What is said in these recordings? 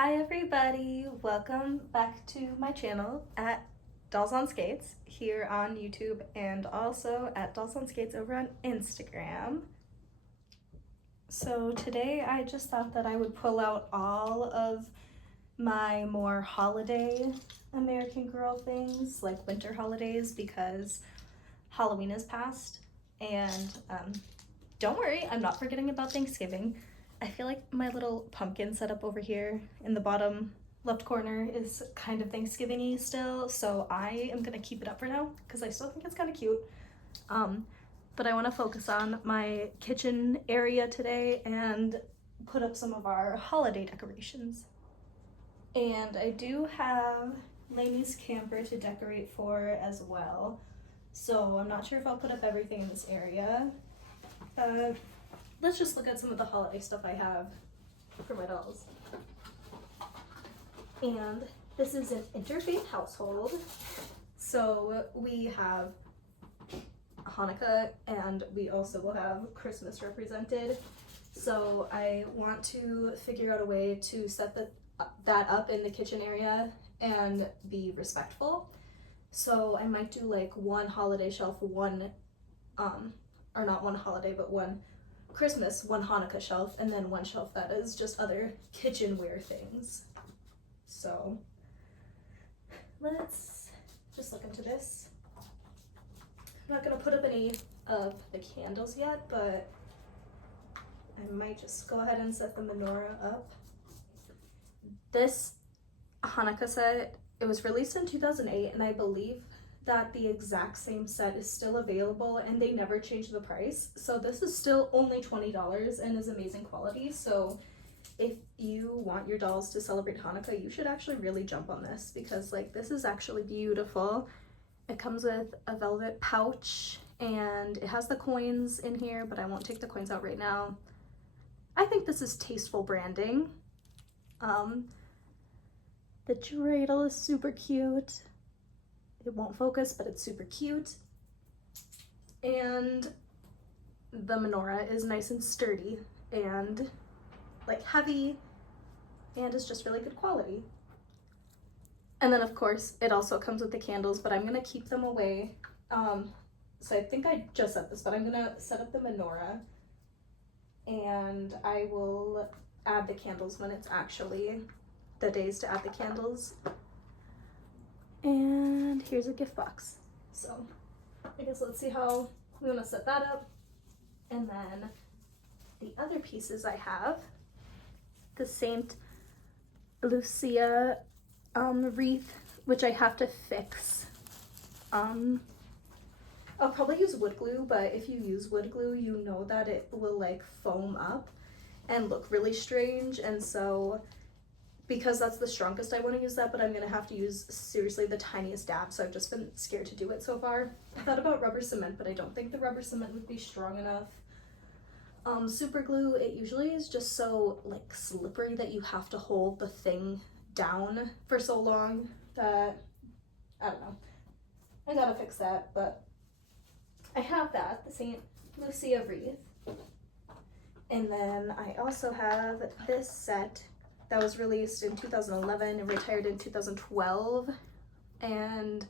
Hi everybody, welcome back to my channel at Dolls on Skates here on YouTube and also at Dolls on Skates over on Instagram. So today I just thought that I would pull out all of my more holiday American Girl things, like winter holidays, because Halloween is past. And don't worry, I'm not forgetting about Thanksgiving. I feel like my little pumpkin setup over here in the bottom left corner is kind of Thanksgiving-y still, so I am gonna keep it up for now because I still think it's kind of cute. But I want to focus on my kitchen area today and put up some of our holiday decorations. And I do have Lainey's camper to decorate for as well, so I'm not sure if I'll put up everything in this area. Let's just look at some of the holiday stuff I have for my dolls. And this is an interfaith household. So we have Hanukkah and we also will have Christmas represented. So I want to figure out a way to set that up in the kitchen area and be respectful. So I might do like one holiday shelf, or not one holiday, but one Christmas, one Hanukkah shelf, and then one shelf that is just other kitchenware things. So let's just look into this. I'm not gonna put up any of the candles yet, but I might just go ahead and set the menorah up. This Hanukkah set, it was released in 2008, and I believe that the exact same set is still available and they never changed the price. So this is still only $20 and is amazing quality. So if you want your dolls to celebrate Hanukkah, you should actually really jump on this because like this is actually beautiful. It comes with a velvet pouch and it has the coins in here, but I won't take the coins out right now. I think this is tasteful branding. The dreidel is super cute. It won't focus, but it's super cute. And the menorah is nice and sturdy and like heavy and is just really good quality. And then of course it also comes with the candles, but I'm gonna keep them away. So I think I just said this, but I'm gonna set up the menorah and I will add the candles when it's actually the days to add the candles. And here's a gift box. So I guess let's see how we want to set that up. And then the other pieces I have, the Saint Lucia wreath, which I have to fix. I'll probably use wood glue, but if you use wood glue, you know that it will like foam up and look really strange. And so because that's the strongest, I want to use that, but I'm going to have to use seriously the tiniest dab, so I've just been scared to do it so far. I thought about rubber cement, but I don't think the rubber cement would be strong enough. Super glue, it usually is just so like slippery that you have to hold the thing down for so long that, I don't know. I gotta fix that, but I have that, the St. Lucia wreath. And then I also have this set that was released in 2011 and retired in 2012. And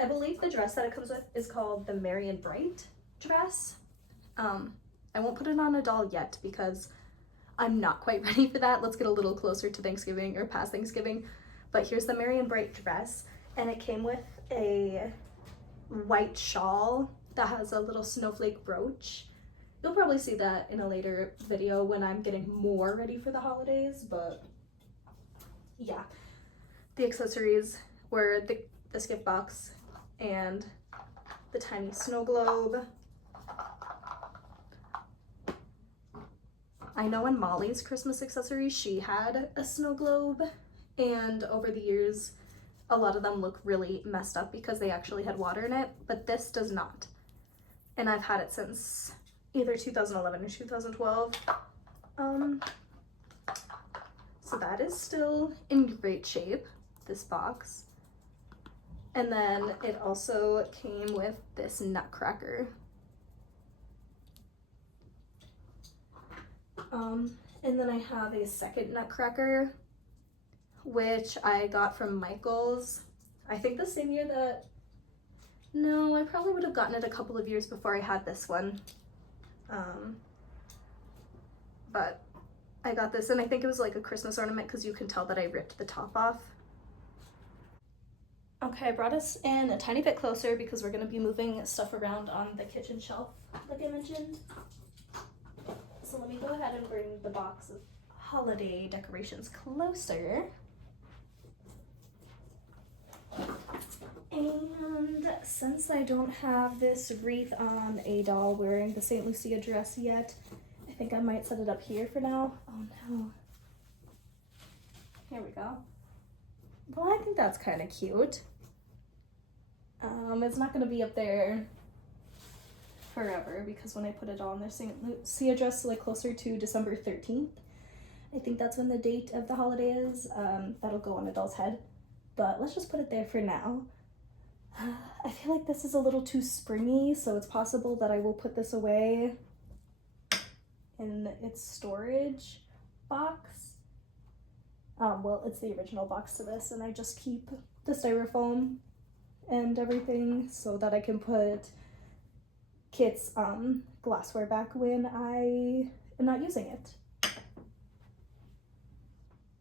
I believe the dress that it comes with is called the Merry and Bright dress. I won't put it on a doll yet because I'm not quite ready for that. Let's get a little closer to Thanksgiving or past Thanksgiving. But here's the Merry and Bright dress. And it came with a white shawl that has a little snowflake brooch. You'll probably see that in a later video when I'm getting more ready for the holidays, but yeah. The accessories were this gift box and the tiny snow globe. I know in Molly's Christmas accessories, she had a snow globe, and over the years, a lot of them look really messed up because they actually had water in it, but this does not. And I've had it since either 2011 or 2012. So that is still in great shape, this box. And then it also came with this nutcracker. And then I have a second nutcracker which I got from Michael's. I think the same year that, no, I probably would have gotten it a couple of years before I had this one. But I got this, and I think it was like a Christmas ornament because you can tell that I ripped the top off. Okay, I brought us in a tiny bit closer because we're going to be moving stuff around on the kitchen shelf, like I mentioned. So let me go ahead and bring the box of holiday decorations closer. And since I don't have this wreath on a doll wearing the St. Lucia dress yet, I think I might set it up here for now. Oh no. Here we go. Well, I think that's kind of cute. It's not going to be up there forever because when I put it on their St. Lucia dress, like closer to December 13th, I think that's when the date of the holiday is. That'll go on a doll's head, but let's just put it there for now. I feel like this is a little too springy, so it's possible that I will put this away in its storage box. Well, it's the original box to this, and I just keep the styrofoam and everything so that I can put Kit's glassware back when I am not using it.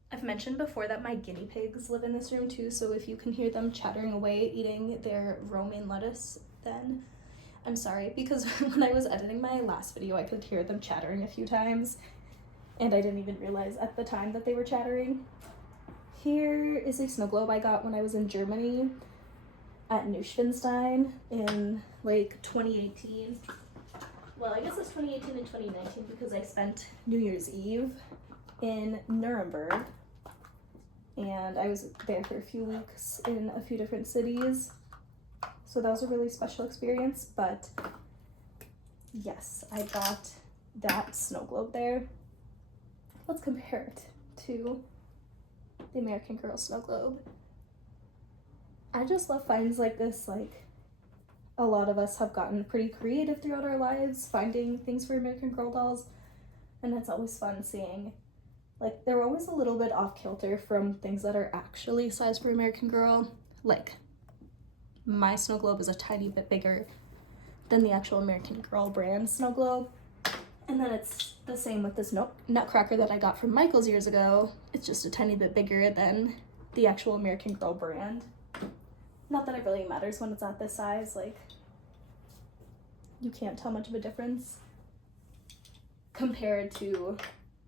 I've mentioned before that my guinea pigs live in this room too, so if you can hear them chattering away eating their romaine lettuce, then I'm sorry, because when I was editing my last video I could hear them chattering a few times and I didn't even realize at the time that they were chattering. Here is a snow globe I got when I was in Germany at Neuschwanstein in like 2018. Well, I guess it's 2018 and 2019 because I spent New Year's Eve in Nuremberg and I was there for a few weeks in a few different cities. So that was a really special experience, but yes, I got that snow globe there. Let's compare it to the American Girl snow globe. I just love finds like this. Like, a lot of us have gotten pretty creative throughout our lives finding things for American Girl dolls, and it's always fun seeing, like, they're always a little bit off kilter from things that are actually sized for American Girl. Like, my snow globe is a tiny bit bigger than the actual American Girl brand snow globe. And then it's the same with this nutcracker that I got from Michael's years ago. It's just a tiny bit bigger than the actual American Girl brand. Not that it really matters when it's at this size, like, you can't tell much of a difference compared to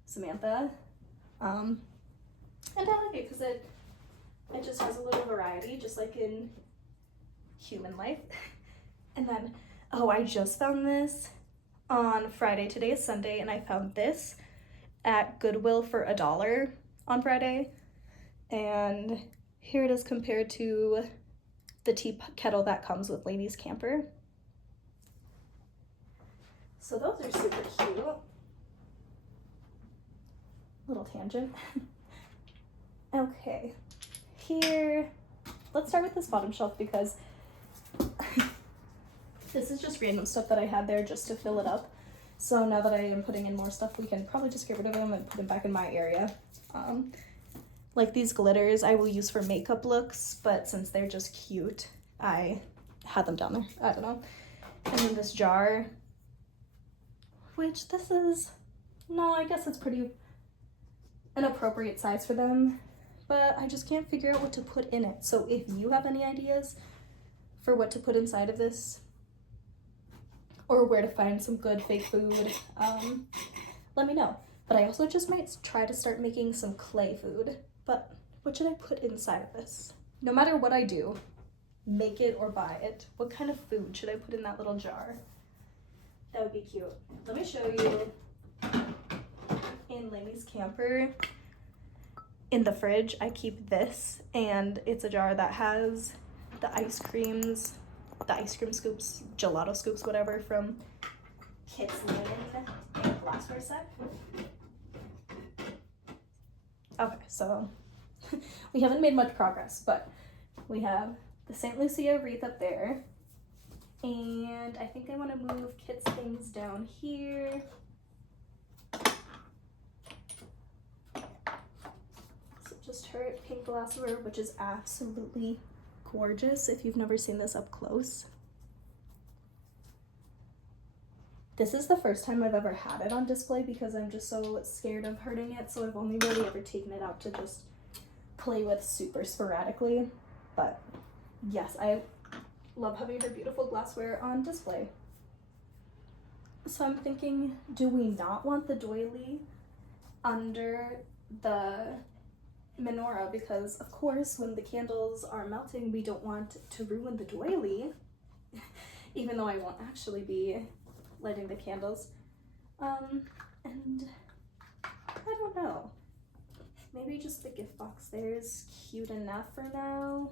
Samantha. And I like it because it just has a little variety, just like in human life. And then, oh, I just found this on Friday. Today is Sunday, and I found this at Goodwill for $1 on Friday. And here it is compared to the tea kettle that comes with Lady's Camper. So those are super cute. Little tangent. Okay, here, let's start with this bottom shelf because this is just random stuff that I had there just to fill it up. So now that I am putting in more stuff, we can probably just get rid of them and put them back in my area. Like these glitters I will use for makeup looks, but since they're just cute, I had them down there. I don't know. And then this jar, which this is, no, I guess it's pretty an appropriate size for them, but I just can't figure out what to put in it. So if you have any ideas for what to put inside of this, or where to find some good fake food, let me know. But I also just might try to start making some clay food. But what should I put inside of this? No matter what I do, make it or buy it, what kind of food should I put in that little jar? That would be cute. Let me show you in Lady's Camper. In the fridge, I keep this, and it's a jar that has the ice cream scoops, gelato scoops, whatever, from Kit's linen and glassware set. Okay, so we haven't made much progress, but we have the St. Lucia wreath up there, and I think I want to move Kit's things down here. So just her pink glassware, which is absolutely gorgeous if you've never seen this up close. This is the first time I've ever had it on display because I'm just so scared of hurting it, so I've only really ever taken it out to just play with super sporadically. But yes, I love having her beautiful glassware on display. So I'm thinking, do we not want the doily under the menorah? Because of course when the candles are melting, we don't want to ruin the doily, even though I won't actually be lighting the candles. And I don't know, maybe just the gift box there is cute enough for now.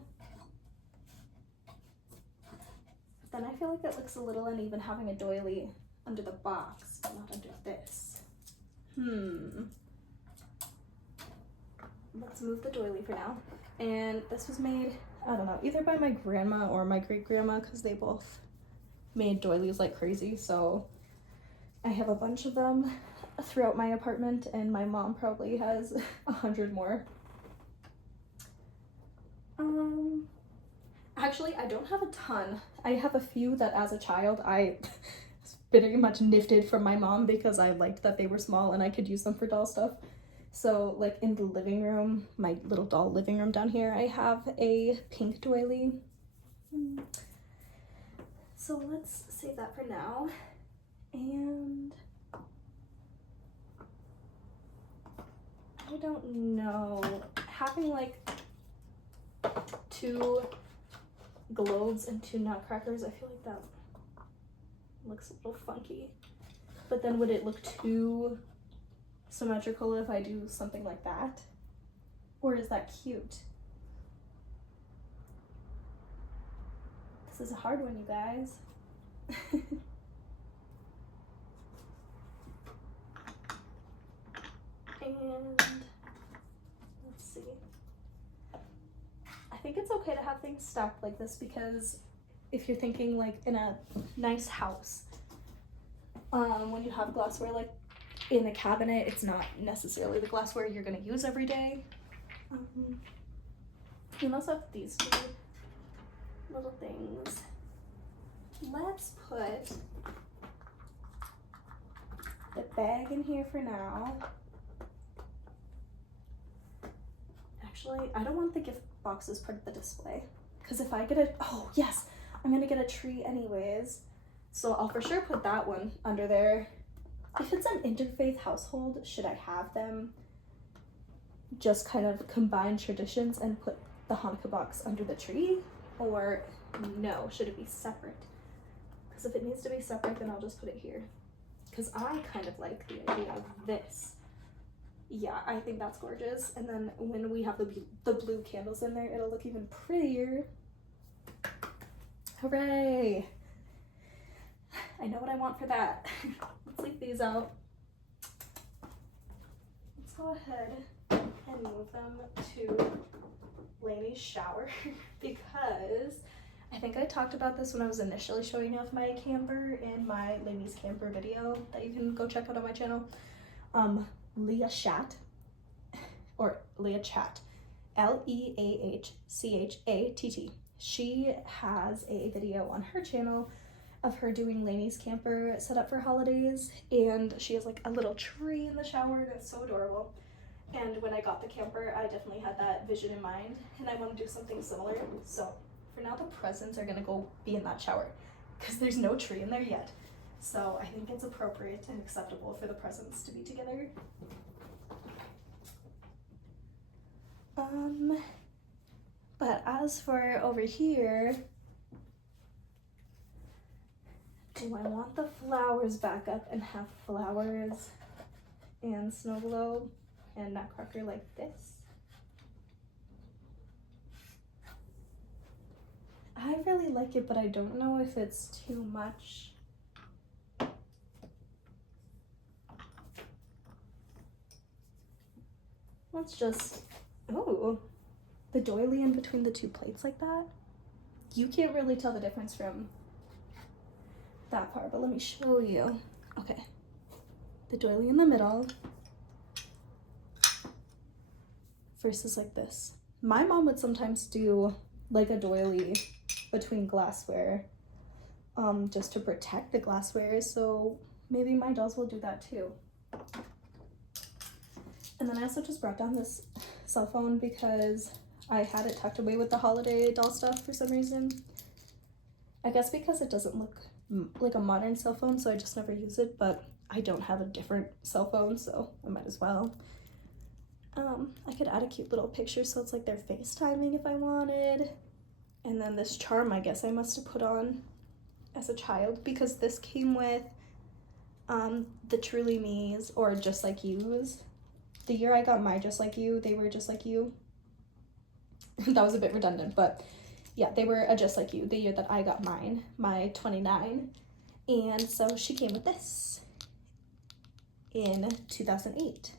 But then I feel like it looks a little uneven having a doily under the box, but not under this. Let's move the doily for now. And this was made, I don't know, either by my grandma or my great-grandma, because they both made doilies like crazy. So I have a bunch of them throughout my apartment, and my mom probably has 100 more. Actually, I don't have a ton. I have a few that as a child I pretty much nifted from my mom because I liked that they were small and I could use them for doll stuff. So like in the living room, my little doll living room down here, I have a pink doily. So let's save that for now. And I don't know, having like 2 globes and 2 nutcrackers, I feel like that looks a little funky. But then would it look too symmetrical if I do something like that? Or is that cute? This is a hard one, you guys. And let's see. I think it's okay to have things stacked like this because if you're thinking like in a nice house, when you have glassware like in a cabinet, it's not necessarily the glassware you're gonna use every day. You also have these 2 little things. Let's put the bag in here for now. Actually, I don't want the gift box as part of the display because if I get a, oh yes, I'm gonna get a tree anyways, so I'll for sure put that one under there. If it's an interfaith household, should I have them just kind of combine traditions and put the Hanukkah box under the tree, or no, should it be separate? Because if it needs to be separate, then I'll just put it here because I kind of like the idea of this. Yeah, I think that's gorgeous. And then when we have the blue candles in there, it'll look even prettier. Hooray! I know what I want for that. Let's leave these out. Let's go ahead and move them to Lainey's shower because I think I talked about this when I was initially showing off my camper in my Lainey's camper video that you can go check out on my channel. Leah Chat, or Leah Chat, Leahchatt. She has a video on her channel of her doing Lainey's camper set up for holidays, and she has like a little tree in the shower and it's so adorable. And when I got the camper, I definitely had that vision in mind and I want to do something similar. So for now, the presents are gonna go be in that shower because there's no tree in there yet. So I think it's appropriate and acceptable for the presents to be together. But as for over here, do I want the flowers back up and have flowers and snow globe and nutcracker like this? I really like it, but I don't know if it's too much. Let's just, oh, the doily in between the 2 plates like that. You can't really tell the difference from that part, but let me show you. Okay, the doily in the middle. versus like this. My mom would sometimes do like a doily between glassware, just to protect the glassware, so maybe my dolls will do that too. And then I also just brought down this cell phone because I had it tucked away with the holiday doll stuff for some reason. I guess because it doesn't look like a modern cell phone, so I just never use it, but I don't have a different cell phone, so I might as well. I could add a cute little picture so it's like they're FaceTiming if I wanted. And then this charm I guess I must have put on as a child because this came with the Truly Me's or Just Like You's. The year I got my Just Like You, they were Just Like You. That was a bit redundant, but yeah, they were a Just Like You the year that I got mine, my 29. And so she came with this in 2008.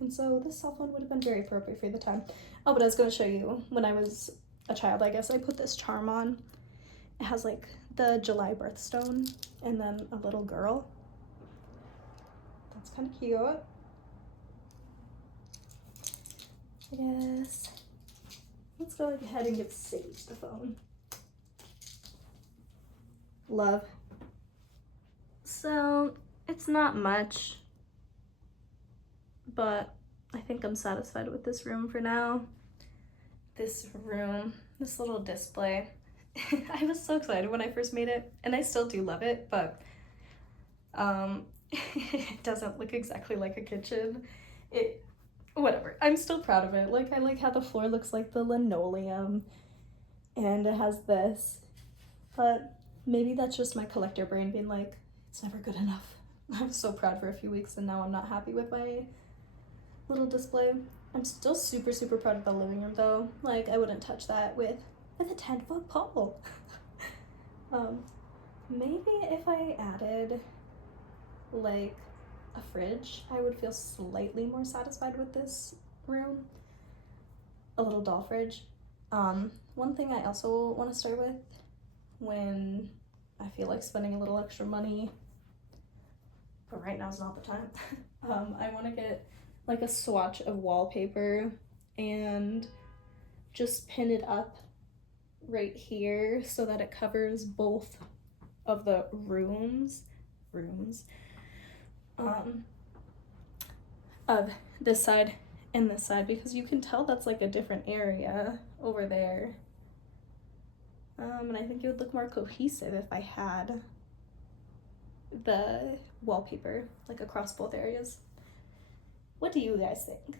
And so this cell phone would have been very appropriate for the time. Oh, but I was going to show you when I was a child, I guess I put this charm on. It has like the July birthstone and then a little girl. That's kind of cute. I guess let's go ahead and get Sage the phone. Love. So it's not much, but I think I'm satisfied with this room for now. This room, this little display. I was so excited when I first made it, and I still do love it, but it doesn't look exactly like a kitchen. Whatever, I'm still proud of it. Like, I like how the floor looks like the linoleum, and it has this, but maybe that's just my collector brain being like, it's never good enough. I was so proud for a few weeks, and now I'm not happy with my little display. I'm still super, super proud of the living room, though. Like, I wouldn't touch that with a 10-foot pole. Maybe if I added, like, a fridge, I would feel slightly more satisfied with this room. A little doll fridge. One thing I also want to start with when I feel like spending a little extra money, but right now is not the time. I want to get like a swatch of wallpaper and just pin it up right here so that it covers both of the rooms of this side and this side, because you can tell that's like a different area over there. And I think it would look more cohesive if I had the wallpaper like across both areas. What do you guys think?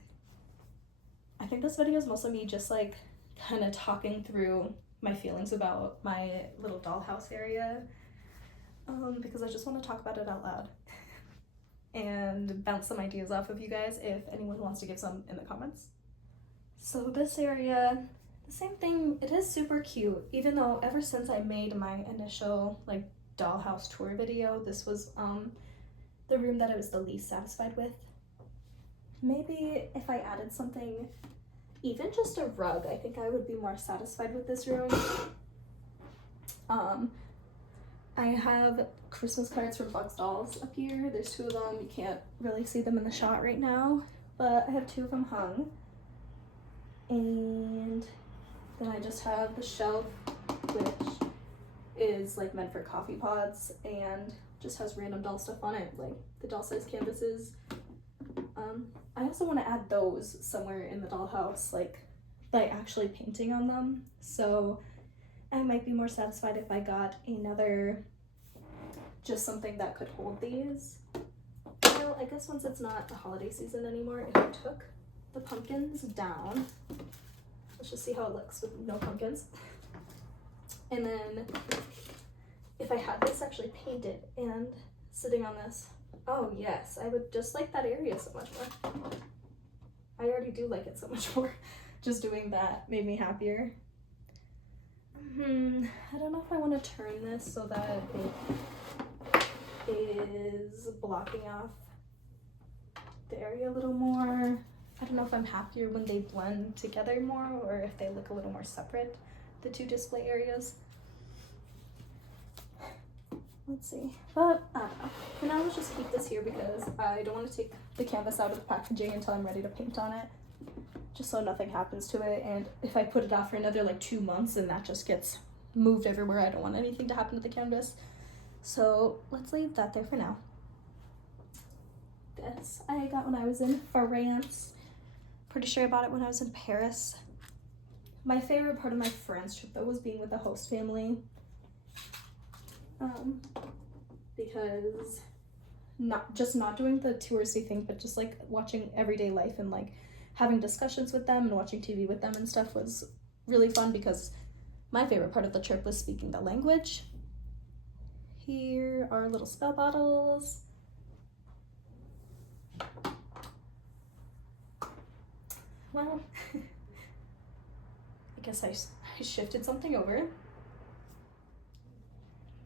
I think this video is mostly me just like kind of talking through my feelings about my little dollhouse area, because I just want to talk about it out loud and bounce some ideas off of you guys if anyone wants to give some in the comments. So this area, the same thing, it is super cute, even though ever since I made my initial like dollhouse tour video, this was the room that I was the least satisfied with. Maybe if I added something, even just a rug, I think I would be more satisfied with this room. I have Christmas cards from Bugs Dolls up here. There's 2 of them. You can't really see them in the shot right now, but I have 2 of them hung. And then I just have the shelf, which is like meant for coffee pods and just has random doll stuff on it, like the doll size canvases. I also want to add those somewhere in the dollhouse, like by actually painting on them. So I might be more satisfied if I got another, just something that could hold these. Well, I guess once it's not the holiday season anymore, if I took the pumpkins down, let's just see how it looks with no pumpkins. And then if I had this actually painted and sitting on this, oh yes, I would just like that area so much more. I already do like it so much more. Just doing that made me happier. I don't know if I want to turn this so that it is blocking off the area a little more. I don't know if I'm happier when they blend together more or if they look a little more separate, the 2 display areas. Let's see, but I don't know. For now, let's just keep this here because I don't want to take the canvas out of the packaging until I'm ready to paint on it. just so nothing happens to it. And if I put it off for another like 2 months, and that just gets moved everywhere, I don't want anything to happen to the canvas. So let's leave that there for now. This I got when I was in France. Pretty sure I bought it when I was in Paris. My favorite part of my France trip though was being with the host family. Because not doing the touristy thing, but just like watching everyday life and like having discussions with them and watching TV with them and stuff was really fun, because my favorite part of the trip was speaking the language. Here are little spell bottles. Well, I guess I shifted something over.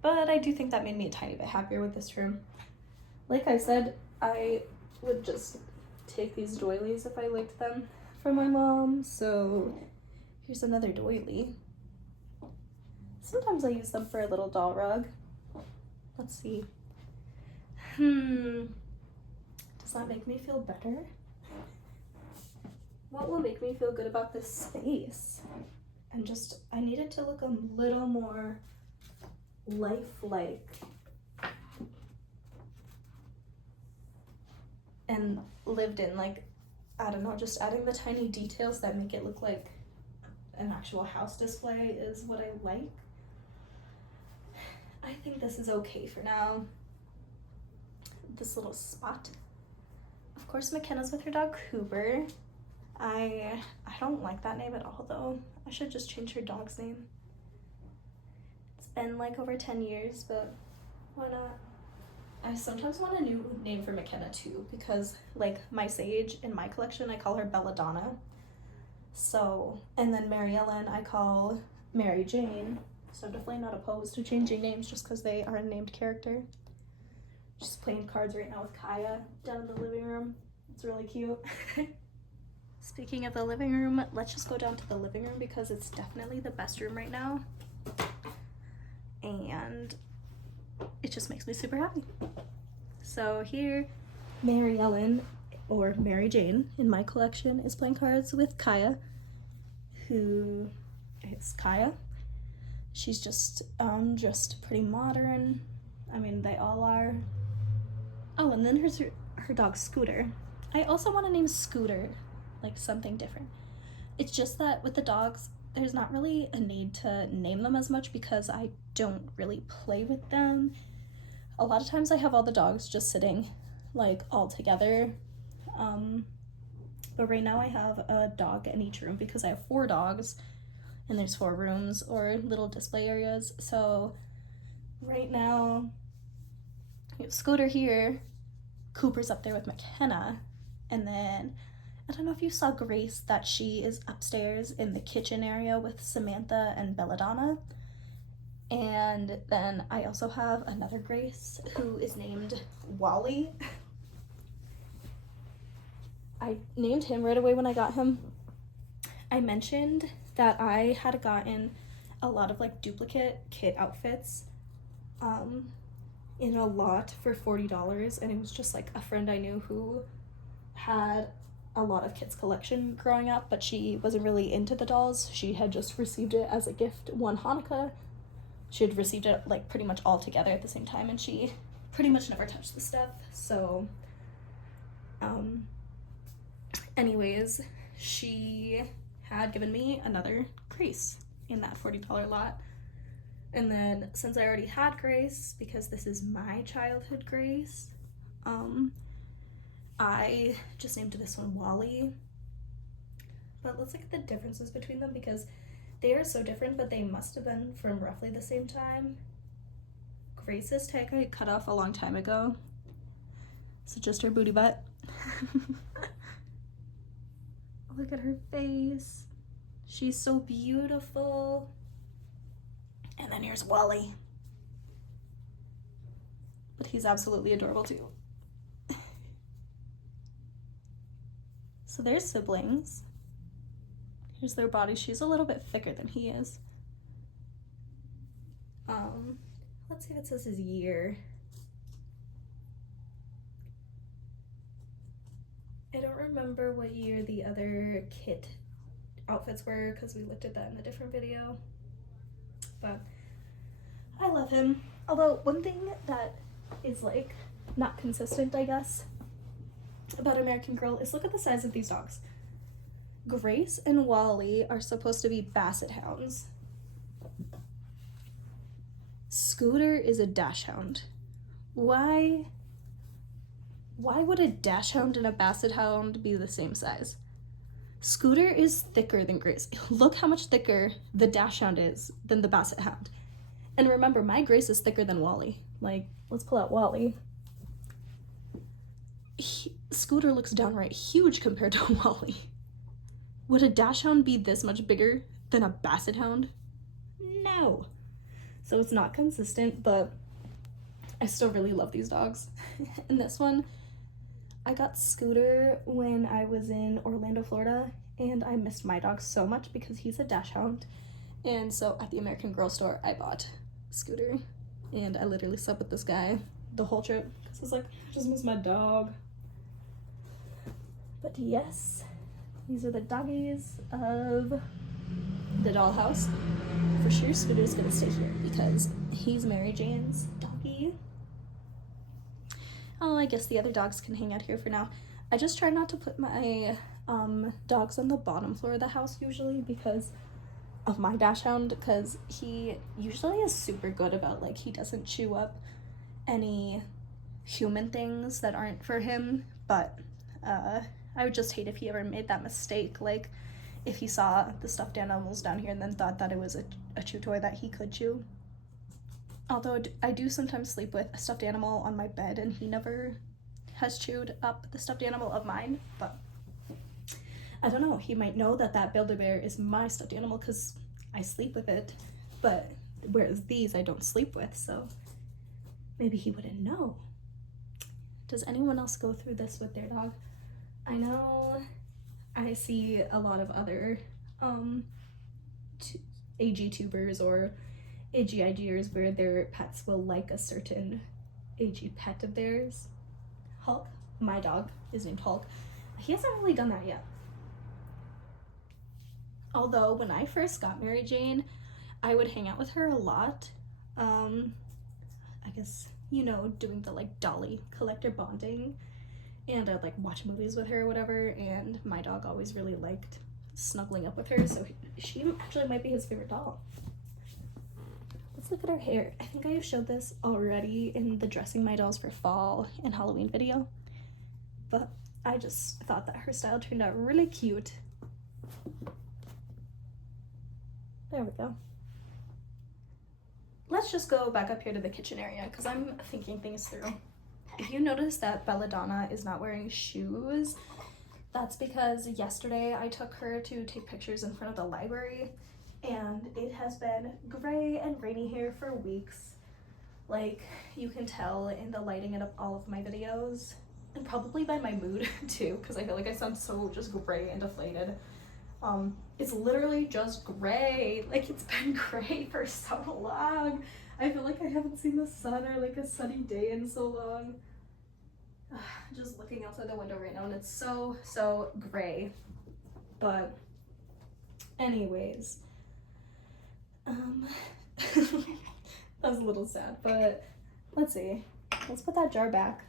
But I do think that made me a tiny bit happier with this room. Like I said, I would just take these doilies if I liked them from my mom. So here's another doily. Sometimes I use them for a little doll rug. Let's see. Does that make me feel better? What will make me feel good about this space? And just, I need it to look a little more lifelike and lived in. Like, I don't know, just adding the tiny details that make it look like an actual house display is what I like. I think this is okay for now. This little spot. Of course, McKenna's with her dog Cooper. I don't like that name at all though. I should just change her dog's name. It's been like over 10 years, but why not? I sometimes want a new name for McKenna too, because like my Sage in my collection, I call her Belladonna. So, and then Mary Ellen, I call Mary Jane. So I'm definitely not opposed to changing names just because they are a named character. Just playing cards right now with Kaya down in the living room. It's really cute. Speaking of the living room, let's just go down to the living room because it's definitely the best room right now. And it just makes me super happy. So here, Mary Ellen, or Mary Jane in my collection, is playing cards with Kaya, who is Kaya. She's just pretty modern. I mean, they all are. Oh, and then here's her dog Scooter. I also want to name Scooter like something different. It's just that with the dogs, there's not really a need to name them as much because I don't really play with them. A lot of times I have all the dogs just sitting like all together. But right now I have a dog in each room because I have 4 dogs and there's 4 rooms or little display areas. So right now we have Scooter here, Cooper's up there with McKenna, and then I don't know if you saw Grace, that she is upstairs in the kitchen area with Samantha and Belladonna. And then I also have another Grace who is named Wally. I named him right away when I got him. I mentioned that I had gotten a lot of like duplicate kit outfits in a lot for $40, and it was just like a friend I knew who had a lot of kids collection growing up, but she wasn't really into the dolls. She had just received it as a gift one Hanukkah. She had received it like pretty much all together at the same time, and she pretty much never touched the stuff. So anyways, she had given me another Grace in that $40 lot. And then since I already had Grace, because this is my childhood Grace, I just named this one Wally. But let's look at the differences between them because they are so different, but they must have been from roughly the same time. Grace's tag I cut off a long time ago. So just her booty butt. Look at her face. She's so beautiful. And then here's Wally. But he's absolutely adorable too. So they're siblings. Here's their body. She's a little bit thicker than he is. Let's see if it says his year. I don't remember what year the other kit outfits were because we looked at that in a different video. But I love him. Although one thing that is like not consistent, I guess, about American Girl is look at the size of these dogs. Grace and Wally are supposed to be basset hounds. Scooter is a dachshund. Why would a dachshund and a basset hound be the same size? Scooter is thicker than Grace. Look how much thicker the dachshund is than the basset hound. And remember, my Grace is thicker than Wally. Like, let's pull out Wally. Scooter looks downright huge compared to Wally. Would a dachshund be this much bigger than a basset hound? No. So it's not consistent, but I still really love these dogs. And this one, I got Scooter when I was in Orlando, Florida, and I missed my dog so much because he's a dachshund. And so at the American Girl store, I bought Scooter, and I literally slept with this guy the whole trip because I was like, I just miss my dog. But yes, these are the doggies of the Dollhouse. For sure, Scooter's gonna stay here because he's Mary Jane's doggy. Oh, I guess the other dogs can hang out here for now. I just try not to put my dogs on the bottom floor of the house usually because of my dachshund, because he usually is super good about, like, he doesn't chew up any human things that aren't for him, but I would just hate if he ever made that mistake, like if he saw the stuffed animals down here and then thought that it was a chew toy that he could chew. Although I do sometimes sleep with a stuffed animal on my bed and he never has chewed up the stuffed animal of mine, but I don't know, he might know that that Build-A-Bear is my stuffed animal because I sleep with it, but whereas these I don't sleep with, so maybe he wouldn't know. Does anyone else go through this with their dog? I know I see a lot of other AG tubers or AGIGers where their pets will like a certain AG pet of theirs. Hulk, my dog is named Hulk. He hasn't really done that yet. Although when I first got Mary Jane, I would hang out with her a lot. I guess, you know, doing the like dolly collector bonding, and I'd like watch movies with her or whatever, and my dog always really liked snuggling up with her, so she actually might be his favorite doll. Let's look at her hair. I think I have showed this already in the dressing my dolls for fall and Halloween video, but I just thought that her style turned out really cute. There we go. Let's just go back up here to the kitchen area because I'm thinking things through. If you notice that Belladonna is not wearing shoes, that's because yesterday I took her to take pictures in front of the library and it has been gray and rainy here for weeks. Like, you can tell in the lighting of all of my videos, and probably by my mood too, because I feel like I sound so just gray and deflated. It's literally just gray. Like, it's been gray for so long. I feel like I haven't seen the sun or like a sunny day in so long. Just looking outside the window right now and it's so gray. But anyways, that was a little sad, but let's see. Let's put that jar back.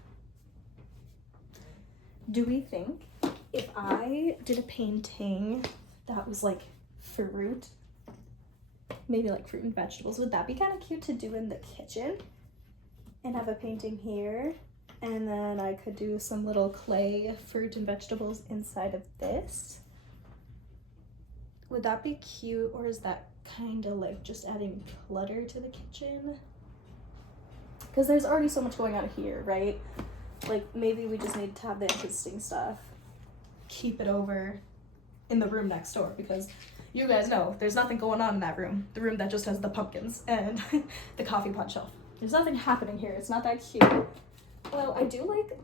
Do we think if I did a painting that was like fruit, maybe like fruit and vegetables, would that be kind of cute to do in the kitchen? And have a painting here, and then I could do some little clay fruit and vegetables inside of this. Would that be cute, or is that kind of like just adding clutter to the kitchen? Because there's already so much going on here, right? Like, maybe we just need to have the interesting stuff, keep it over in the room next door, because you guys know there's nothing going on in that room. The room that just has the pumpkins and the coffee pot shelf. There's nothing happening here. It's not that cute. Although I do like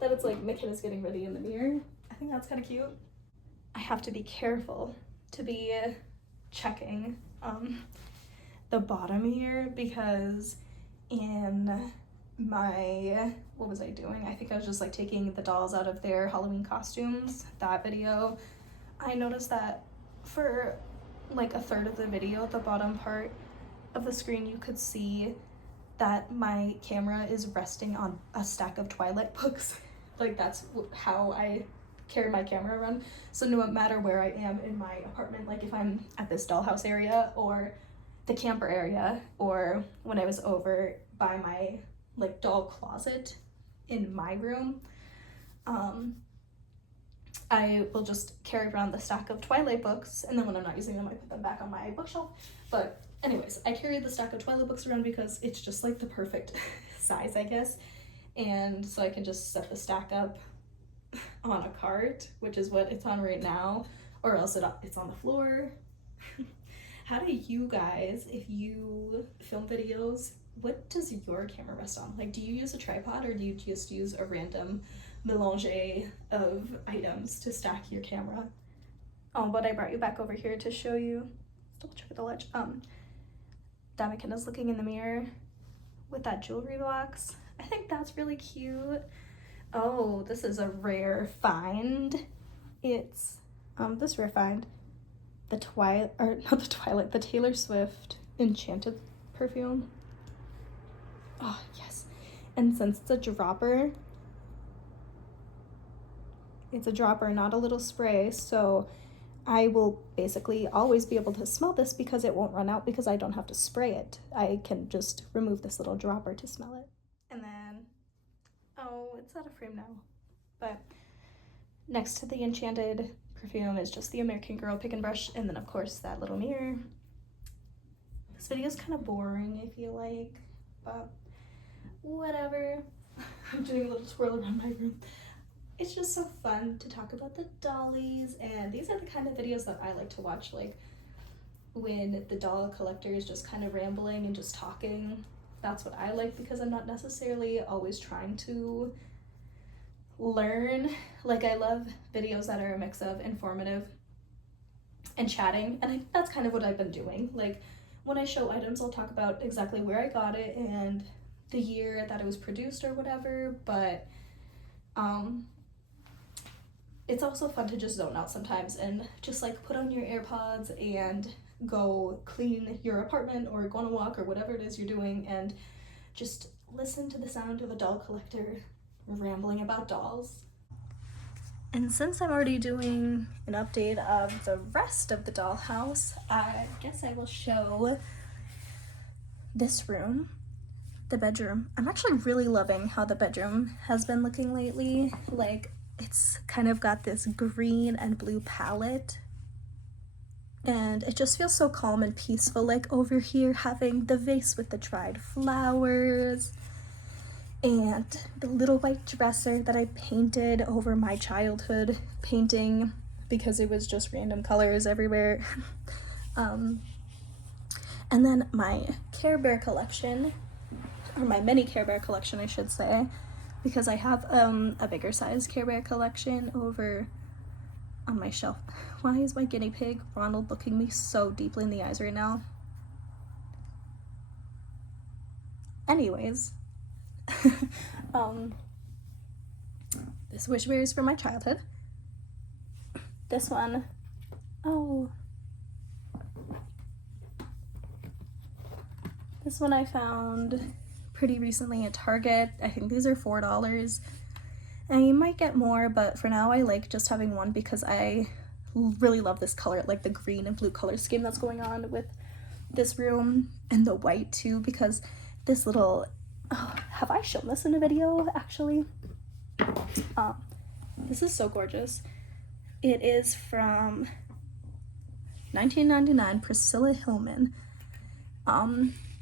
that it's like McKenna's getting ready in the mirror. I think that's kind of cute. I have to be careful to be checking the bottom here, because in what was I doing? I think I was just like taking the dolls out of their Halloween costumes, that video. I noticed that for like a third of the video, the bottom part of the screen, you could see that my camera is resting on a stack of Twilight books. Like that's how I carry my camera around. So no matter where I am in my apartment, like if I'm at this dollhouse area or the camper area, or when I was over by my like doll closet in my room, I will just carry around the stack of Twilight books, and then when I'm not using them, I put them back on my bookshelf. But anyways, I carry the stack of Twilight books around because it's just like the perfect size, I guess. And so I can just set the stack up on a cart, which is what it's on right now, or else it's on the floor. How do you guys, if you film videos, what does your camera rest on? Like, do you use a tripod, or do you just use a random melange of items to stack your camera? Oh, but I brought you back over here to show you, double check the ledge, that McKenna's looking in the mirror with that jewelry box. I think that's really cute. Oh, this is a rare find. It's this rare find, the Taylor Swift Enchanted perfume. Oh yes. And since it's a dropper, not a little spray, so I will basically always be able to smell this because it won't run out, because I don't have to spray it. I can just remove this little dropper to smell it. And then, oh, it's out of frame now. But next to the Enchanted perfume is just the American Girl Pick and Brush, and then of course that little mirror. This video is kind of boring, I feel like, but whatever. I'm doing a little twirl around my room. It's just so fun to talk about the dollies, and these are the kind of videos that I like to watch, like when the doll collector is just kind of rambling and just talking. That's what I like, because I'm not necessarily always trying to learn. Like, I love videos that are a mix of informative and chatting, and that's kind of what I've been doing. Like, when I show items, I'll talk about exactly where I got it and the year that it was produced or whatever, but it's also fun to just zone out sometimes and just like put on your AirPods and go clean your apartment or go on a walk or whatever it is you're doing, and just listen to the sound of a doll collector rambling about dolls. And since I'm already doing an update of the rest of the dollhouse, I guess I will show this room, the bedroom. I'm actually really loving how the bedroom has been looking lately. Like, it's kind of got this green and blue palette, and it just feels so calm and peaceful. Like over here, having the vase with the dried flowers and the little white dresser that I painted over my childhood painting because it was just random colors everywhere. And then my Care Bear collection, or my mini Care Bear collection I should say, because I have a bigger size Care Bear collection over on my shelf. Why is my guinea pig Ronald looking me so deeply in the eyes right now? Anyways, this wish bear is from my childhood. This one, this one I found pretty recently at Target. I think these are $4. And you might get more, but for now I like just having one because I really love this color, like the green and blue color scheme that's going on with this room, and the white too, because this little, have I shown this in a video actually? This is so gorgeous. It is from 1999, Priscilla Hillman.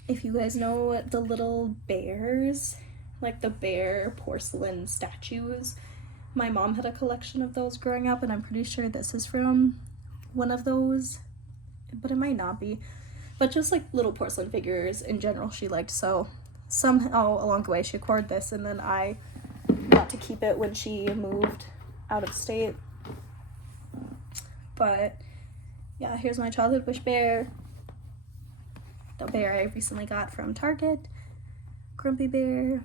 If you guys know the little bears, like the bear porcelain statues, my mom had a collection of those growing up, and I'm pretty sure this is from one of those, but it might not be. But just like little porcelain figures in general she liked, so somehow along the way she acquired this, and then I got to keep it when she moved out of state. But yeah, here's my childhood wish bear, the bear I recently got from Target, Grumpy Bear.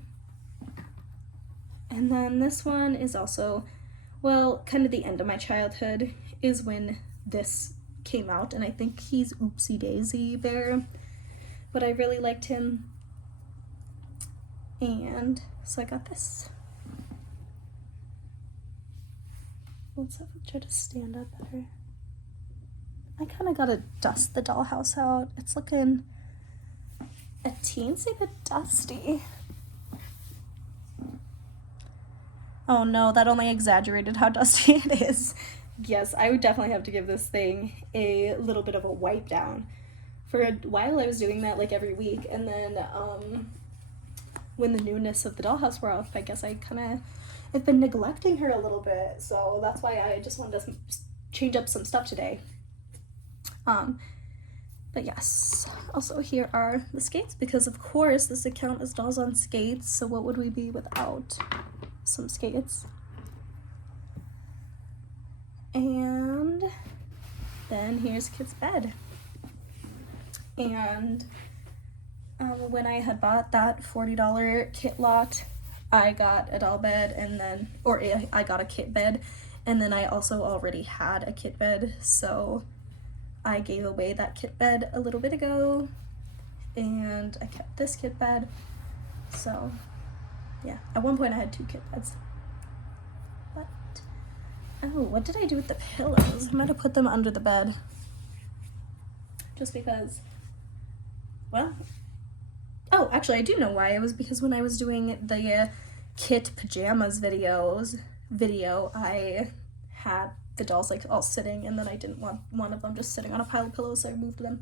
And then this one is also, well, kind of the end of my childhood is when this came out, and I think he's Oopsie Daisy Bear, but I really liked him, and so I got this. Let's try to stand up better. I kind of gotta dust the dollhouse out. It's looking a teensy bit dusty. Oh no, that only exaggerated how dusty it is. Yes, I would definitely have to give this thing a little bit of a wipe down. For a while I was doing that like every week, and then when the newness of the dollhouse wore off, I guess I've been neglecting her a little bit, so that's why I just wanted to change up some stuff today. But yes, also here are the skates, because of course this account is Dolls on Skates, so what would we be without some skates? And then here's Kit's bed. And when I had bought that $40 kit lot, I got a doll bed, and then, or I got a kit bed, and then I also already had a kit bed, so I gave away that kit bed a little bit ago, and I kept this kit bed. So yeah, at one point I had 2 kit beds. But oh, what did I do with the pillows? I might have put them under the bed, just because, well, oh, actually I do know why. It was because when I was doing the kit pajamas video, I had the dolls like all sitting, and then I didn't want one of them just sitting on a pile of pillows, so I moved them.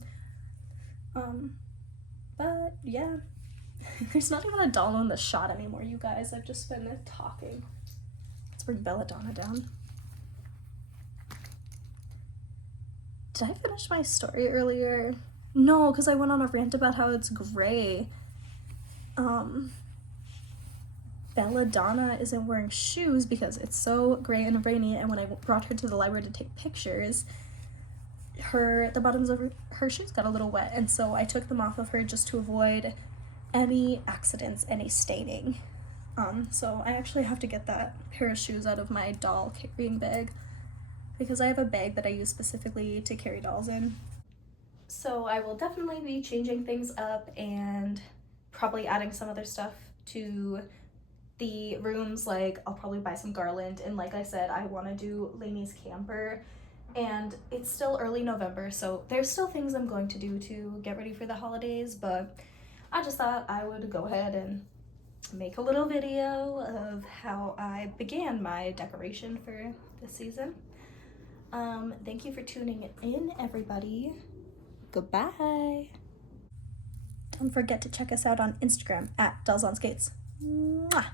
But yeah, there's not even a doll in the shot anymore, you guys. I've just been talking. Let's bring Belladonna down. Did I finish my story earlier? No, because I went on a rant about how it's gray. Belladonna isn't wearing shoes because it's so gray and rainy, and when I brought her to the library to take pictures, the bottoms of her shoes got a little wet, and so I took them off of her just to avoid any accidents, any staining. So I actually have to get that pair of shoes out of my doll carrying bag, because I have a bag that I use specifically to carry dolls in. So I will definitely be changing things up and probably adding some other stuff to the rooms. Like I'll probably buy some garland, and like I said, I want to do Lainey's camper, and it's still early November, so there's still things I'm going to do to get ready for the holidays, but I just thought I would go ahead and make a little video of how I began my decoration for this season. Thank you for tuning in, everybody. Goodbye. Don't forget to check us out on Instagram at Dolls on Skates. Mwah!